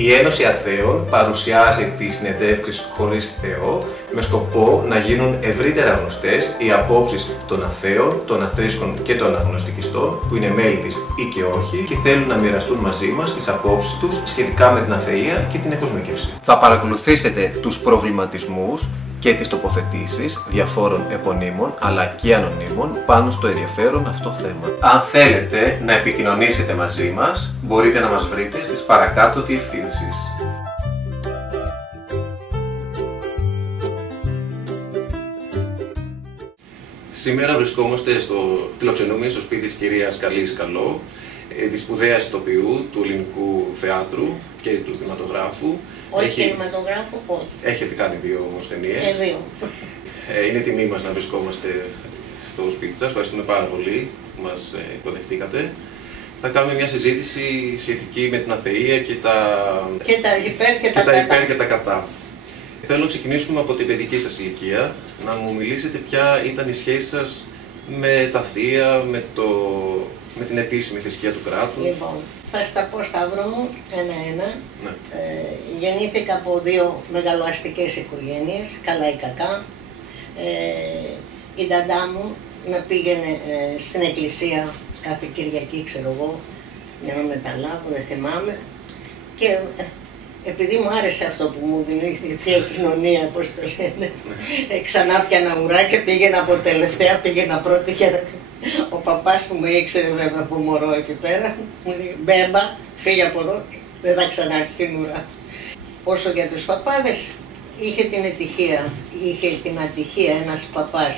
Η Ένωση Αθέων παρουσιάζει τις συνεντεύξεις χωρίς Θεό με σκοπό να γίνουν ευρύτερα γνωστές οι απόψεις των αθέων, των αθρήσκων και των αγνωστικιστών που είναι μέλη της ή και όχι και θέλουν να μοιραστούν μαζί μας τις απόψεις τους σχετικά με την αθεία και την εκοσμίκευση. Θα παρακολουθήσετε τους προβληματισμούς και τις τοποθετήσεις διαφόρων επωνύμων αλλά και ανωνύμων πάνω στο ενδιαφέρον αυτό θέμα. Αν θέλετε να επικοινωνήσετε μαζί μας, μπορείτε να μας βρείτε στις παρακάτω διευθύνσεις. Σήμερα βρισκόμαστε φιλοξενούμενοι στο σπίτι της κυρίας Καλής Καλό, της σπουδαίας ηθοποιού του ελληνικού θεάτρου και του κινηματογράφου. Όχι κινηματογράφου, όχι. Έχετε κάνει δύο όμως ταινίες. Δύο. Είναι τιμή μας να βρισκόμαστε στο σπίτι σας. Ευχαριστούμε πάρα πολύ που μας υποδεχτήκατε. Θα κάνουμε μια συζήτηση σχετική με την αθεία και τα υπέρ και τα κατά. Θέλω να ξεκινήσουμε από την παιδική σας ηλικία, να μου μιλήσετε ποια ήταν η σχέση σας με τα θεία, με την επίσημη θρησκεία του κράτους. Λοιπόν, θα στα πω, Σταύρο μου, ένα-ένα. Ναι. Γεννήθηκα από δύο μεγαλοαστικές οικογένειες, καλά ή κακά. Η νταντά μου με πήγαινε στην εκκλησία κάθε Κυριακή, ξέρω εγώ, για να μεταλάβω, δεν θυμάμαι. Και επειδή μου άρεσε αυτό που μου δίνει η Θεία Κοινωνία, πώς το λένε, ξανά πιανα ουρά και πήγαινα από τελευταία, πήγαινα πρώτη για ο παπάς που με ήξερε βέβαια από μωρό εκεί πέρα, μου λέει «Μπέμπα, φύγε από εδώ, δεν θα ξανάρθει στην ουρά». Όσο για τους παπάδες, είχε την ατυχία ένας παπάς,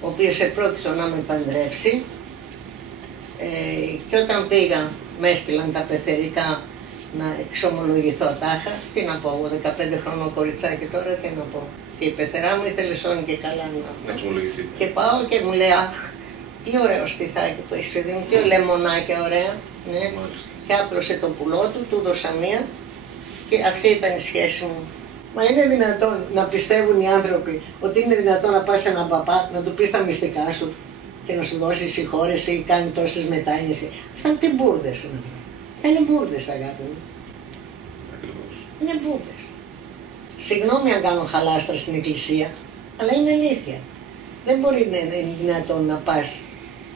ο οποίος επρόκειτο να με παντρεύσει και όταν πήγα με έστειλαν τα πεθερικά να εξομολογηθώ τάχα, τι να πω, 15 χρονών κοριτσάκι τώρα, τι να πω. Και η πεθερά μου ήθελε σώνει και καλά να εξομολογηθεί. Και πάω και μου λέει «Αχ, τι ωραίο στιθάκι που έχει παιδί μου, τι λεμονάκια ωραία». Ναι. Και άπλωσε το πουλό του, του δώσα μία και αυτή ήταν η σχέση μου. Μα είναι δυνατόν να πιστεύουν οι άνθρωποι ότι είναι δυνατόν να πας σε έναν παπά, να του πεις τα μυστικά σου και να σου δώσει συγχώρεση ή κάνει τόσες μετάνοιες. Αυτά τι μπουρδες είναι αυτά. Αυτά είναι μπουρδες, αγάπη μου. Ακριβώς. Είναι μπουρδες. Συγγνώμη αν κάνω χαλάστρα στην εκκλησία, αλλά είναι αλήθεια. Δεν μπορεί να είναι δυνατόν να πας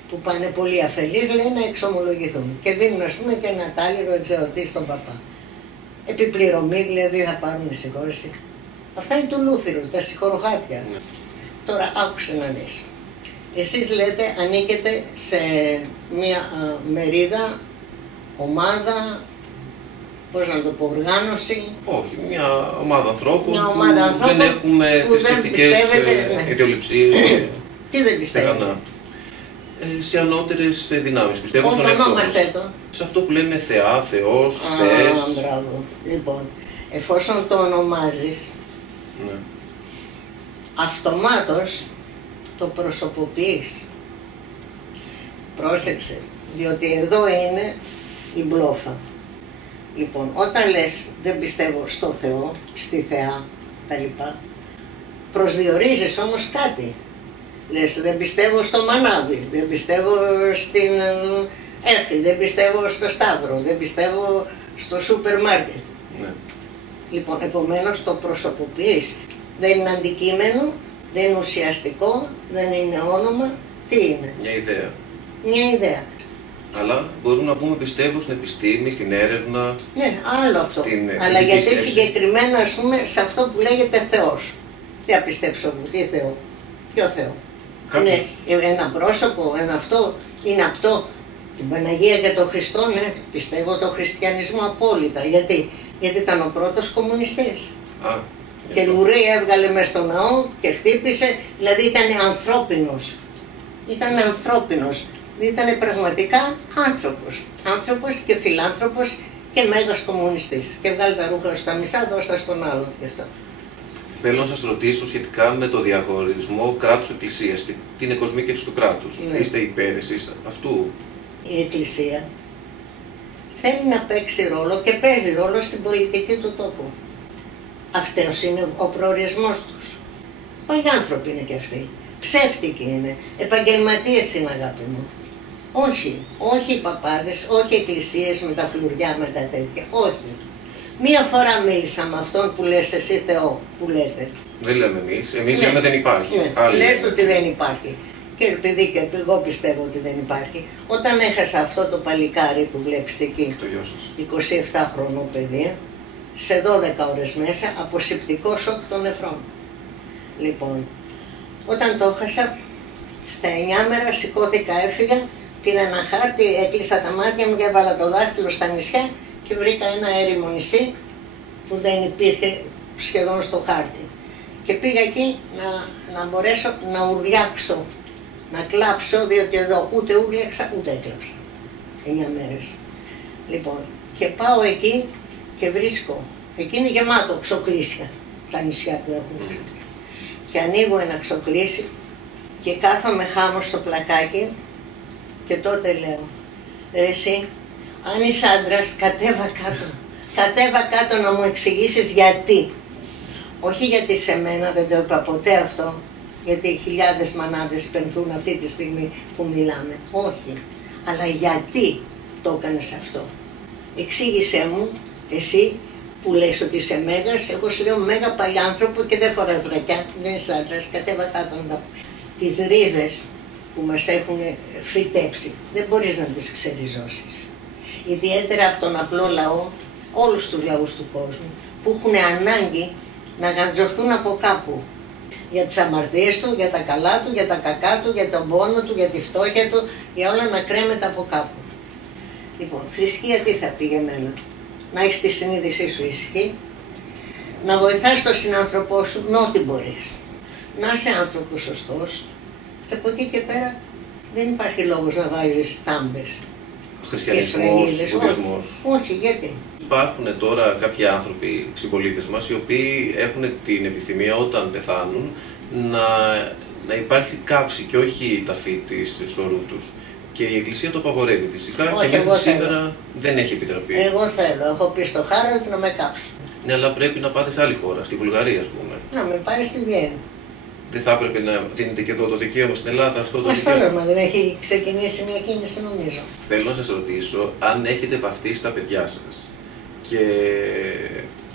που πάνε πολύ αφελείς, λέει να εξομολογηθούν και δίνουν ας πούμε και ένα τάλιρο εξαιωτή στον παπά. Επιπληρωμή δηλαδή θα πάρουν συγχώρεση. Αυτά είναι του Λούθυρου, τα συγχωροχάτια. Ναι. Τώρα άκουσε να δεις. Εσείς λέτε ανήκετε σε μια μερίδα, ομάδα, πώς να το πω, οργάνωση. Όχι, μια ομάδα ανθρώπων που δεν έχουμε θρησκευτικές ιδεολειψίες. Τι δεν πιστεύετε? Σε ανώτερες δυνάμεις. Πιστεύω στον εαυτό. Σε αυτό που λέμε θεά, θεός, θεές. Μπράβο. Λοιπόν, εφόσον το ονομάζεις, ναι, αυτομάτως το προσωποποιείς. Πρόσεξε, διότι εδώ είναι η μπλόφα. Λοιπόν, όταν λες δεν πιστεύω στο Θεό, στη θεά, τα λοιπά, προσδιορίζεις όμως κάτι. Λες δεν πιστεύω στο μανάβι, δεν πιστεύω στην Έφη, δεν πιστεύω στο Σταύρο, δεν πιστεύω στο σούπερ μάρκετ. Ναι. Λοιπόν, επομένως το προσωποποιείς. Δεν είναι αντικείμενο, δεν είναι ουσιαστικό, δεν είναι όνομα, τι είναι? Μια ιδέα. Μια ιδέα. Αλλά μπορούμε να πούμε πιστεύω στην επιστήμη, στην έρευνα. Ναι, άλλο αυτό. Αλλά γιατί σχέση. συγκεκριμένα ας πούμε σε αυτό που λέγεται Θεός. Τι θα πιστέψω εγώ, τι Θεό, ποιο Θεό? Είναι ένα πρόσωπο, ένα αυτό, είναι αυτό. Την Παναγία και τον Χριστό, ναι, πιστεύω το χριστιανισμό απόλυτα. Γιατί ήταν ο πρώτος κομμουνιστής. Και λουρί έβγαλε μες στο ναό και χτύπησε, δηλαδή ήταν ανθρώπινος. Ήταν ανθρώπινος. Ήταν πραγματικά άνθρωπος. Άνθρωπος και φιλάνθρωπος και μέγας κομμουνιστής. Και βγάλει τα ρούχα στα μισά, δώστα στον άλλον γι' αυτό. Θέλω να σας ρωτήσω σχετικά με το διαχωρισμό κράτους-εκκλησίας και την εκοσμίκευση του κράτους. Ναι. Είστε υπέρ εσείς αυτού? Η Εκκλησία θέλει να παίξει ρόλο και παίζει ρόλο στην πολιτική του τόπου. Αυτός είναι ο προορισμός τους. Παγιάνθρωποι είναι και αυτοί. Ψεύτικοι είναι. Επαγγελματίες είναι, αγάπη μου. Όχι, όχι οι παπάδες, όχι οι εκκλησίες με τα φλουριά, με τα τέτοια. Όχι. Μία φορά μίλησα με αυτόν που λες εσύ Θεό, που λέτε. Δεν λέμε εμείς. Εμείς λέμε δεν υπάρχει. Ναι, λες ότι δεν υπάρχει. Και επειδή και εγώ πιστεύω ότι δεν υπάρχει, όταν έχασα αυτό το παλικάρι που βλέπεις εκεί, το γιο σας, 27χρονο παιδί, σε 12 ώρες μέσα, αποσηπτικό σοκ των νεφρών. Λοιπόν, όταν το έχασα, στα 9 μέρα σηκώθηκα, έφυγα, πήρα ένα χάρτη, έκλεισα τα μάτια μου και έβαλα το δάχτυλο στα νησιά και βρήκα ένα έρημο νησί που δεν υπήρχε σχεδόν στο χάρτη. Και πήγα εκεί να μπορέσω να ουρλιάξω, να κλάψω, διότι εδώ ούτε ούρλιαξα ούτε έκλαψα. 9 μέρες. Λοιπόν, και πάω εκεί και βρίσκω, εκεί είναι γεμάτο ξοκλήσια, τα νησιά που έχουν. Και ανοίγω ένα ξοκλήσι και κάθομαι χάμω στο πλακάκι και τότε λέω, εσύ, αν είσαι άντρας, κατέβα κάτω. Κατέβα κάτω να μου εξηγήσεις γιατί. Όχι γιατί σε μένα, δεν το είπα ποτέ αυτό, γιατί χιλιάδες μανάδες πενθούν αυτή τη στιγμή που μιλάμε. Όχι. Αλλά γιατί το έκανες αυτό. Εξήγησέ μου, εσύ που λες ότι είσαι μέγας, εγώ σου λέω μέγα παλιάνθρωπο και δεν φοράς βρακιά, δεν είσαι άντρας, κατέβα κάτω να τα πω. Τις ρίζες που μας έχουν φυτέψει, δεν μπορείς να τις ξεριζώσεις. Ιδιαίτερα από τον απλό λαό, όλους τους λαούς του κόσμου, που έχουν ανάγκη να γαντζωθούν από κάπου. Για τις αμαρτίες του, για τα καλά του, για τα κακά του, για τον πόνο του, για τη φτώχεια του, για όλα να κρέμεται από κάπου. Λοιπόν, θρησκεία τι θα πει για μένα. Να έχεις τη συνείδησή σου ισχύ, να βοηθάς τον συνάνθρωπό σου με ό,τι μπορείς. Να είσαι άνθρωπος σωστός και από εκεί και πέρα δεν υπάρχει λόγος να βάζεις στάμπες. Χριστιανισμός, βουδισμός. Όχι, γιατί. Υπάρχουν τώρα κάποιοι άνθρωποι, συμπολίτες μας, οι οποίοι έχουν την επιθυμία όταν πεθάνουν να υπάρχει καύση και όχι η ταφή της σωρού τους. Και η Εκκλησία το απαγορεύει φυσικά. Όχι, και μέχρι σήμερα δεν έχει επιτραπεί. Εγώ θέλω, έχω πει στο Χάραλντ να με κάψουν. Ναι, αλλά πρέπει να πάτε σε άλλη χώρα, στη Βουλγαρία ας πούμε. Να με πάει στη Βιέννη. Δεν θα έπρεπε να δίνετε και εδώ το δικαίωμα στην Ελλάδα αυτό το δικαίωμα. Αυτό δεν έχει ξεκινήσει μια κίνηση νομίζω. Θέλω να σας ρωτήσω αν έχετε βαφτίσει τα παιδιά σας και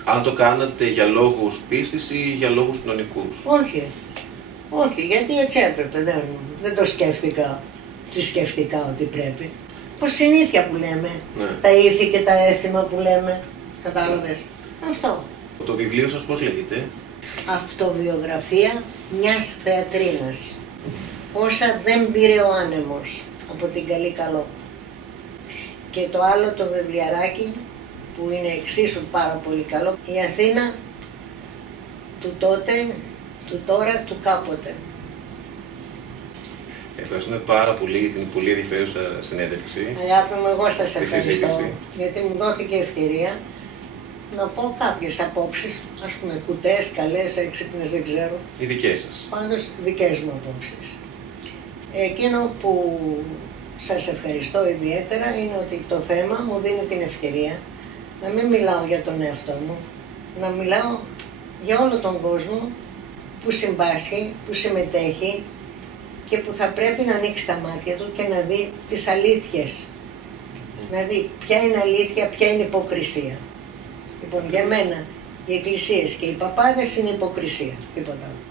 αν το κάνατε για λόγους πίστης ή για λόγους κοινωνικούς. Όχι. Όχι, γιατί έτσι έπρεπε. Δεν το σκέφτηκα. Θρησκευτικά ότι πρέπει. Πως συνήθεια που λέμε. Ναι. Τα ήθη και τα έθιμα που λέμε. Κατάλαβες. Αυτό. Το βιβλίο σας πώς λέγεται? Αυτοβιογραφία μιας θεατρίνας. Όσα δεν πήρε ο άνεμος από την Καλή Καλό. Και το άλλο το βιβλιαράκι που είναι εξίσου πάρα πολύ καλό. Η Αθήνα του τότε, του τώρα, του κάποτε. Ευχαριστούμε πάρα πολύ για την πολύ ενδιαφέρουσα συνέντευξη. Αγάπη μου, εγώ σας ευχαριστώ, γιατί μου δόθηκε ευκαιρία να πω κάποιες απόψεις, ας πούμε κουτές, καλές, έξυπνες, δεν ξέρω. Οι δικές σας. Πάντως δικές μου απόψεις. Εκείνο που σας ευχαριστώ ιδιαίτερα είναι ότι το θέμα μου δίνει την ευκαιρία να μην μιλάω για τον εαυτό μου, να μιλάω για όλο τον κόσμο που συμπάσχει, που συμμετέχει και που θα πρέπει να ανοίξει τα μάτια του και να δει τις αλήθειες. Να δει ποια είναι αλήθεια, ποια είναι υποκρισία. Λοιπόν, για μένα οι εκκλησίες και οι παπάδες είναι υποκρισία, τίποτα άλλο.